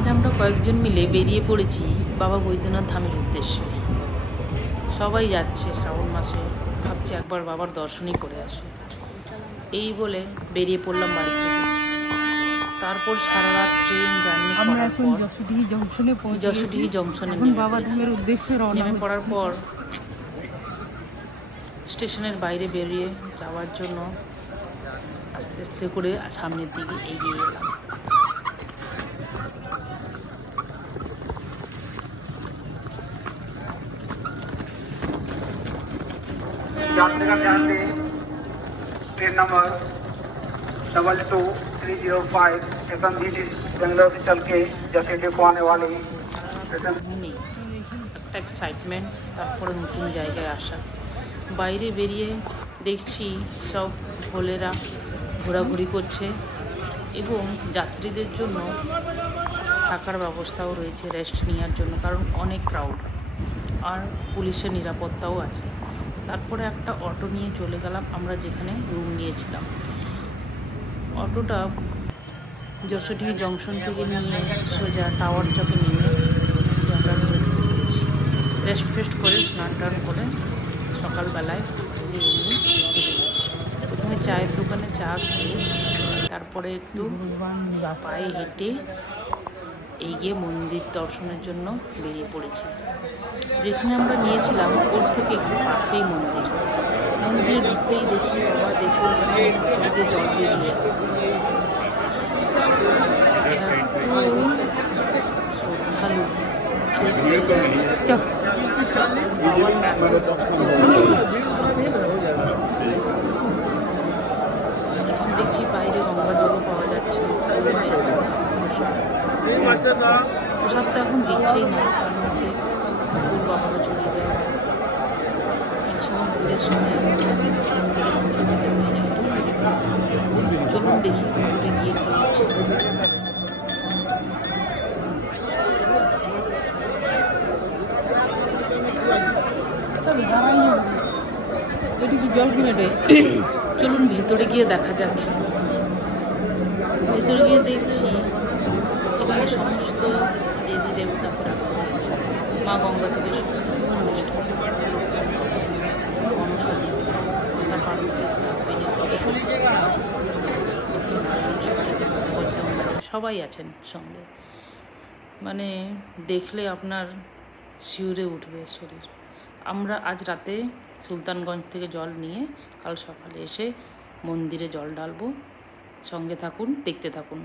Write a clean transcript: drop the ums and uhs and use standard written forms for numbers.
আজ আমরা কয়েকজন মিলে বেরিয়ে পড়েছি বাবা বৈদ্যনাথ ধামের উদ্দেশ্যে। সবাই যাচ্ছে শ্রাবণ মাসে, ভাবছি একবার বাবার দর্শনই করে আসে। এই বলে বেরিয়ে পড়লাম বাড়ি থেকে। তারপর সারা রাত ট্রেন জার্নি করার পর যশোডিহি জংশনে নেমে পড়ার পর স্টেশনের বাইরে বেরিয়ে যাওয়ার জন্য আস্তে আস্তে করে সামনের দিকে এগিয়ে এলাম। यात्रीगण ध्यान दें, ट्रेन नंबर 22305 एसएमबी बेंगलोर से चल के जसीडीह को आने वाली নেই একটা এক্সাইটমেন্ট, তারপরে নতুন জায়গায় আসা। বাইরে বেরিয়ে দেখছি সব ঢোলেরা ঘোরাঘুরি করছে এবং যাত্রীদের জন্য থাকার ব্যবস্থাও রয়েছে রেস্ট নেওয়ার জন্য, কারণ অনেক ক্রাউড আর পুলিশের নিরাপত্তাও আছে। তারপরে একটা অটো নিয়ে চলে গেলাম আমরা যেখানে রুম নিয়েছিলাম। অটোটা যশোডিহি জংশন থেকে নিয়ে সোজা টাওয়ার চকে নেমে আমরা রেস্ট ফেস্ট করে স্নান টান করে সকালবেলায় যে রুমে ফিরে গেছি। প্রথমে চায়ের দোকানে চা খেয়ে তারপরে একটু পায়ে হেঁটে এগিয়ে মন্দির দর্শনের জন্য বেরিয়ে পড়েছি। যেখানে আমরা নিয়েছিলাম ওর থেকে একটু পাশেই মন্দির। মন্দিরে ঢুকতেই দেখি বাবা দেখে চোখে জল বেরিয়ে শ্রদ্ধালু। এখানে দেখছি বাইরে গঙ্গা জলও পাওয়া যাচ্ছে। প্রসাদটা এখন দিচ্ছেই না, তার মধ্যে ফুল বাবাকে চড়িয়ে দেওয়া হয়। এই সময় ভোরের সময় চলুন দেখি ভেতরে গিয়ে খেয়েছি। চলুন ভেতরে গিয়ে দেখা যাক। ভেতরে গিয়ে দেখছি এখানে সমস্ত দেবী দেবতাকে রাখা হয়েছে। মা গঙ্গা থেকে সবাই আছেন সঙ্গে, মানে দেখলে আপনার শিউরে উঠবে শরীর। আমরা আজ রাতে সুলতানগঞ্জ থেকে জল নিয়ে কাল সকালে এসে মন্দিরে জল ঢালবো। সঙ্গে থাকুন, দেখতে থাকুন।